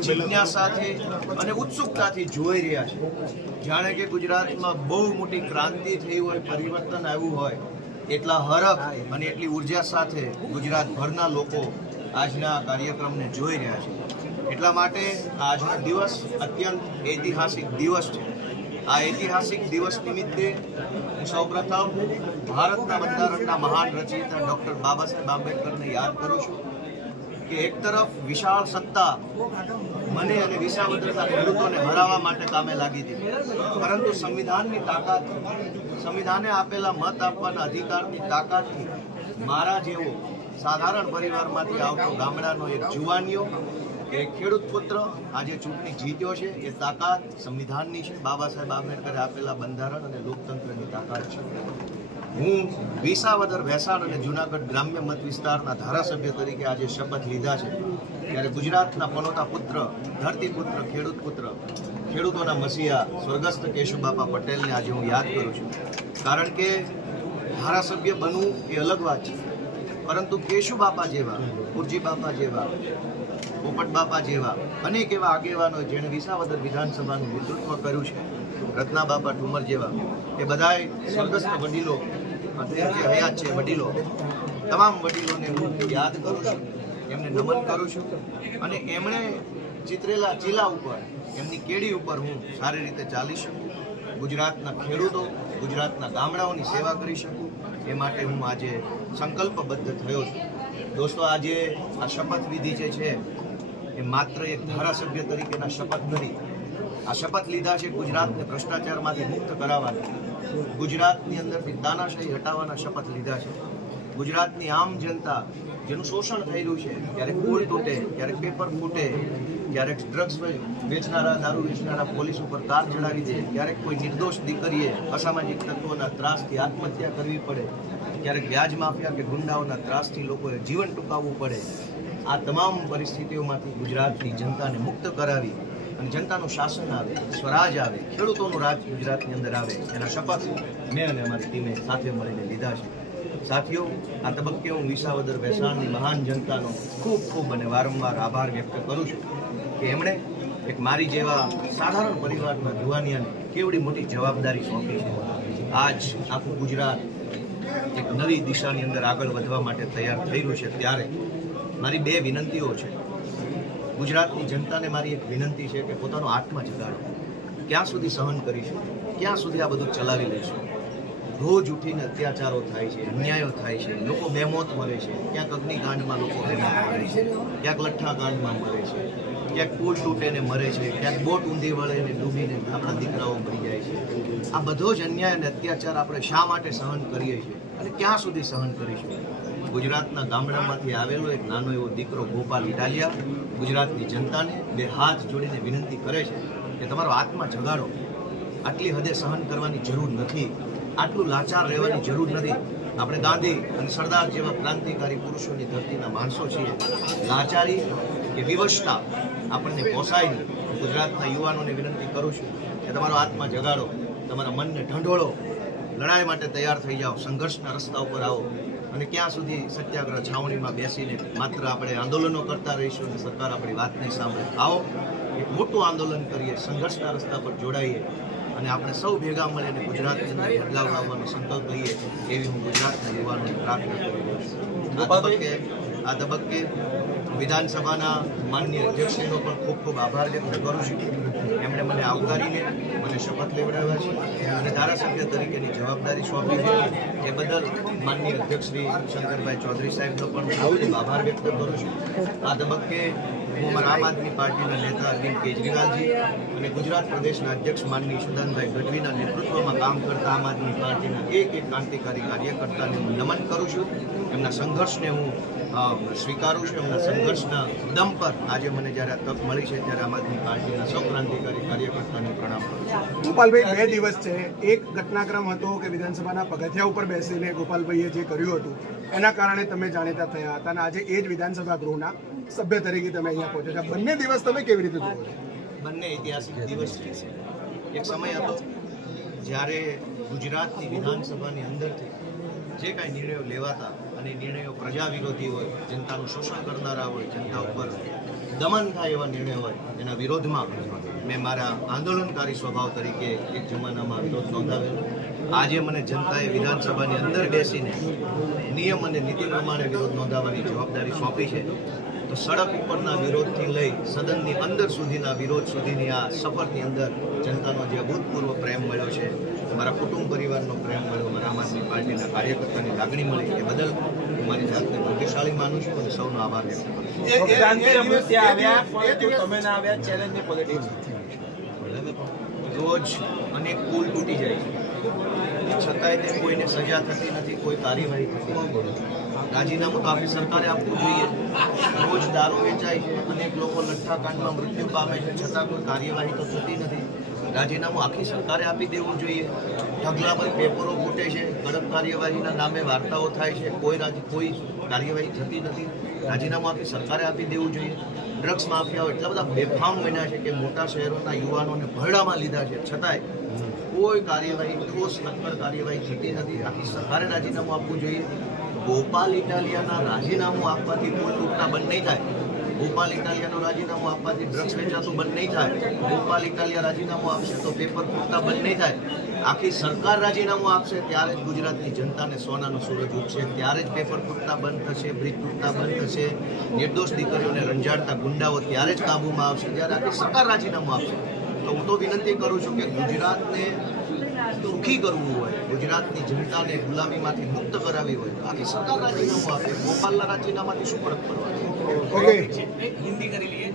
જિજ્ઞાસાથી અને ઉત્સુકતાથી જોઈ રહ્યા છે, જાણે કે ગુજરાતમાં બહુ મોટી ક્રાંતિ થઈ હોય, પરિવર્તન આવ્યું હોય, એટલા હરખ અને એટલી ઉર્જા સાથે ગુજરાતભરના લોકો આજના કાર્યક્રમને જોઈ રહ્યા છે. એટલા માટે આજનો દિવસ અત્યંત ઐતિહાસિક દિવસ છે. આ ઐતિહાસિક દિવસ નિમિત્તે હું સૌપ્રથમ ભારતના બંધારણના મહાન રચયિતા ડૉક્ટર બાબા સાહેબ આંબેડકરને યાદ કરું છું કે એક તરફ વિશાળ સત્તા મને અને વિસાવદરના ખેડૂતોને હરાવવા માટે કામે લાગી હતી, પરંતુ સંવિધાનની તાકાતથી, સંવિધાને આપેલા મત આપવાના અધિકારની તાકાતથી મારા જેવો સાધારણ પરિવારમાંથી આવતો ગામડાનો એક જુવાનીઓ, એક ખેડૂત પુત્ર આજે ચૂંટણી જીત્યો છે. એ તાકાત સંવિધાનની છે, બાબા સાહેબ આંબેડકરે આપેલા બંધારણ અને લોકતંત્રની તાકાત છે. હું વિસાવદર, ભેસાણ અને જૂનાગઢ ગ્રામ્ય મત વિસ્તારના ધારાસભ્ય તરીકે આજે શપથ લીધા છે, ત્યારે ગુજરાતના પનોતા પુત્ર, ધરતીપુત્ર, ખેડૂત પુત્ર, ખેડૂતોના મસીહા સ્વર્ગસ્થ કેશુબાપા પટેલને આજે હું યાદ કરું છું. કારણ કે ધારાસભ્ય બનવું એ અલગ વાત છે, પરંતુ કેશુબાપા જેવા, પુરજી બાપા જેવા, પોપટ બાપા જેવા અનેક એવા આગેવાનો જેણે વિસાવદર વિધાનસભાનું નેતૃત્વ કર્યું છે, રત્ના બાપા ઠુમર જેવા, એ બધાએ સ્વર્ગસ્થ વડીલો, જે હયાત છે વડીલો, તમામ વડીલોને હું યાદ કરું છું, એમને નમન કરું છું અને એમણે ચિતરેલા ચીલા ઉપર, એમની કેડી ઉપર હું સારી રીતે ચાલી શકું, ગુજરાતના ખેડૂતો, ગુજરાતના ગામડાઓની સેવા કરી શકું, એ માટે હું આજે સંકલ્પબદ્ધ થયો છું. દોસ્તો, આજે આ શપથવિધિ જે છે એ માત્ર એક ધારાસભ્ય તરીકેના શપથ નથી. આ શપથ લીધા છે ગુજરાતને ભ્રષ્ટાચારમાંથી મુક્ત કરાવવાના, ગુજરાતની અંદરથી તાનાશાહી હટાવવાના શપથ લીધા છે. ગુજરાતની આમ જનતા જેનું શોષણ થઈ રહ્યું છે, ક્યારેક પુલ તૂટે, ક્યારેક પેપર ફૂટે, ક્યારેક ડ્રગ્સ વેચનારા, દારૂ વેચનારા પોલીસ ઉપર કાર ચડાવી દે, ક્યારેક કોઈ નિર્દોષ દીકરીએ અસામાજિક તત્વોના ત્રાસથી આત્મહત્યા કરવી પડે, ક્યારેક વ્યાજ માફિયા કે ગુંડાઓના ત્રાસથી લોકોએ જીવન ટૂંકાવવું પડે. આ તમામ પરિસ્થિતિઓમાંથી ગુજરાતની જનતાને મુક્ત કરાવી અને જનતાનું શાસન આવે, સ્વરાજ આવે, ખેડૂતોનું રાજ ગુજરાતની અંદર આવે, એના શપથ મેં અને અમારી ટીમે સાથે મળીને લીધા છે. સાથીઓ, આ તબક્કે હું વિસાવદર ભેસાણની મહાન જનતાનો ખૂબ ખૂબ અને વારંવાર આભાર વ્યક્ત કરું છું કે એમણે એક મારી જેવા સાધારણ પરિવારના જુવાનિયાને કેવડી મોટી જવાબદારી સોંપી છે. આજ આખું ગુજરાત એક નવી દિશાની અંદર આગળ વધવા માટે તૈયાર થઈ રહ્યું છે. ત્યારે મારી બે વિનંતીઓ છે. ગુજરાતની જનતાને મારી એક વિનંતી છે કે પોતાનો આત્મા જગાડો. ક્યાં સુધી સહન કરીશું? ક્યાં સુધી આ બધું ચલાવી લઈશું? રોજ ઉઠીને અત્યાચારો થાય છે, અન્યાયો થાય છે, લોકો બેમોત મરે છે, ક્યાંક અગ્નિકાંડમાં લોકો બેમોત મરે છે, ક્યાંક લઠ્ઠાકાંડમાં મરે છે, ક્યાંક પુલ તૂટેને મરે છે, ક્યાંક બોટ ઊંધી વળીને ડૂબીને આપણા દીકરાઓ મરી જાય છે. આ બધો જ અન્યાય અને અત્યાચાર આપણે શા માટે સહન કરીએ છીએ અને ક્યાં સુધી સહન કરીશું? ગુજરાતના ગામડામાંથી આવેલો એક નાનો એવો દીકરો ગોપાલ ઇટાલિયા ગુજરાતની જનતાને બે હાથ જોડીને વિનંતી કરે છે કે તમારો આત્મા જગાડો. આટલી હદે સહન કરવાની જરૂર નથી, આટલું લાચાર રહેવાની જરૂર નથી. આપણે ગાંધી અને સરદાર જેવા ક્રાંતિકારી પુરુષોની ધરતીના માણસો છીએ. લાચારી કે વિવશતા આપણને પોસાય નહીં. ગુજરાતના યુવાનોને વિનંતી કરું છું કે તમારો આત્મા જગાડો, તમારા મનને ઢંઢોળો, લડાઈ માટે તૈયાર થઈ જાઓ, સંઘર્ષના રસ્તા ઉપર આવો. અને ક્યાં સુધી સત્યાગ્રહ છાવણીમાં બેસીને માત્ર આપણે આંદોલનો કરતા રહીશું અને સરકાર આપણી વાત નહીં સાંભળે? આવો, એક મોટું આંદોલન કરીએ, સંઘર્ષના રસ્તા પર જોડાઈએ અને આપણે સૌ ભેગા મળીને ગુજરાતની અંદર બદલાવ લાવવાનો સંકલ્પ લઈએ, એવી હું ગુજરાતના યુવાનોને પ્રાર્થના કરી રહ્યો છું. આ તબક્કે વિધાનસભાના માનનીય અધ્યક્ષશ્રીનો પણ ખૂબ ખૂબ આભાર વ્યક્ત કરું છું. એમણે મને આવકારીને મને શપથ લેવડાવ્યા છે અને ધારાસભ્ય તરીકેની જવાબદારી સોંપી છે. એ બદલ માનનીય અધ્યક્ષ શ્રી શંકરભાઈ ચૌધરી સાહેબનો પણ ખૂબ આભાર વ્યક્ત કરું છું. આ તબક્કે હું અમારા આમ આદમી પાર્ટીના નેતા અરવિંદ કેજરીવાલજી અને ગુજરાત પ્રદેશના અધ્યક્ષ માનની ઈશુદાનભાઈ ગઢવીના નેતૃત્વમાં કામ કરતા આમ આદમી પાર્ટીના એક ક્રાંતિકારી કાર્યકર્તાને હું નમન કરું છું. એમના સંઘર્ષને હું સ્વીકારું છું. એમના સંઘર્ષના દમ પર આજે મને જ્યારે આ તક મળી છે ત્યારે આમ આદમી પાર્ટીના સૌ ક્રાંતિકારી કાર્યકર્તાને પ્રણામ કરું છું. ગોપાલભાઈ, 2 દિવસ છે. એક ઘટનાક્રમ હતો કે વિધાનસભાના પગથિયા ઉપર બેસીને ગોપાલભાઈએ જે કર્યું હતું એના કારણે તમે જાણીતા થયા હતા અને આજે એ જ વિધાનસભા ગૃહના સભ્ય તરીકે તમે અહીંયા પહોંચ્યા છો. બંને દિવસ તમે કેવી રીતે જુઓ છો? બંને ઐતિહાસિક દિવસ છે. એક સમય હતો જ્યારે ગુજરાતની વિધાનસભાની અંદરથી જે કાંઈ નિર્ણયો લેવાતા અને નિર્ણયો પ્રજા વિરોધી હોય, જનતાનું શોષણ કરનારા હોય, જનતા ઉપર દમન થાય એવા નિર્ણયો હોય, એના વિરોધમાં મેં મારા આંદોલનકારી સ્વભાવ તરીકે એક જમાનામાં વિરોધ નોંધાવેલો. આજે મને જનતાએ વિધાનસભાની અંદર બેસીને નિયમ અને નીતિ પ્રમાણે વિરોધ નોંધાવવાની જવાબદારી સોંપી છે. તો સડક ઉપરના વિરોધથી લઈ સદનની અંદર સુધીના વિરોધ સુધીની આ સફરની અંદર જનતાનો જે અભૂતપૂર્વ પ્રેમ મળ્યો છે, મારા કુટુંબ પરિવારનો પ્રેમ મળ્યો, મારા આમ આદમી પાર્ટીના કાર્યકર્તાની લાગણી મળી, એ બદલ હું મારી જાતને ભાગ્યશાળી માનું છું અને સૌનો આભાર વ્યક્ત કરું છું. રોજ અનેક પુલ તૂટી જાય છે, છતાંય તે કોઈને સજા થતી નથી, કોઈ કાર્યવાહી થતી નથી. રાજીનામું તો આપણી સરકારે આપવું જોઈએ. રોજ દારૂ વેચાય છે, અનેક લોકો લઠ્ઠાકાંડમાં મૃત્યુ પામે છે, છતાં કોઈ કાર્યવાહી તો થતી નથી. રાજીનામું આખી સરકારે આપી દેવું જોઈએ. ઢગલા પર પેપરો ફૂટે છે, કડક કાર્યવાહીના નામે વાર્તાઓ થાય છે, કોઈ કાર્યવાહી થતી નથી. રાજીનામું આખી સરકારે આપી દેવું જોઈએ. ડ્રગ્સ માફિયાઓ એટલા બધા બેફામ બન્યા છે કે મોટા શહેરોના યુવાનોને ભરડામાં લીધા છે, છતાંય કોઈ કાર્યવાહી, ઠોસ નક્કર કાર્યવાહી થતી નથી. આખી સરકારે રાજીનામું આપવું જોઈએ. ગોપાલ ઇટાલિયાના રાજીનામું આપવાથી પુલ તૂટતા બંધ નહીં થાય. ગોપાલ ઇટાલિયાનું રાજીનામું આપવાથી ડ્રગ્સ વેચાતું બંધ નહીં થાય. ગોપાલ ઇટાલિયા રાજીનામું આપશે તો પેપર તૂટતા બંધ નહીં થાય. આખી સરકાર રાજીનામું આપશે ત્યારે જ ગુજરાતની જનતાને સોનાનો સૂરજ ઉગશે, ત્યારે જ પેપર તૂટતા બંધ થશે, બ્રિજ તૂટતા બંધ થશે, નિર્દોષ દીકરીઓને રંજાડતા ગુંડાઓ ત્યારે જ કાબૂમાં આવશે જ્યારે આખી સરકાર રાજીનામું આપશે. તો હું તો વિનંતી કરું છું કે ગુજરાતને સુખી કરવું હોય, ગુજરાતની જનતાને ગુલામીમાંથી મુક્ત કરાવી હોય તો આખી સરકાર રાજીનામું આપે. ગોપાલના રાજીનામાથી શું ફરક પડવાનો? ઓકે हिंदी कर लिए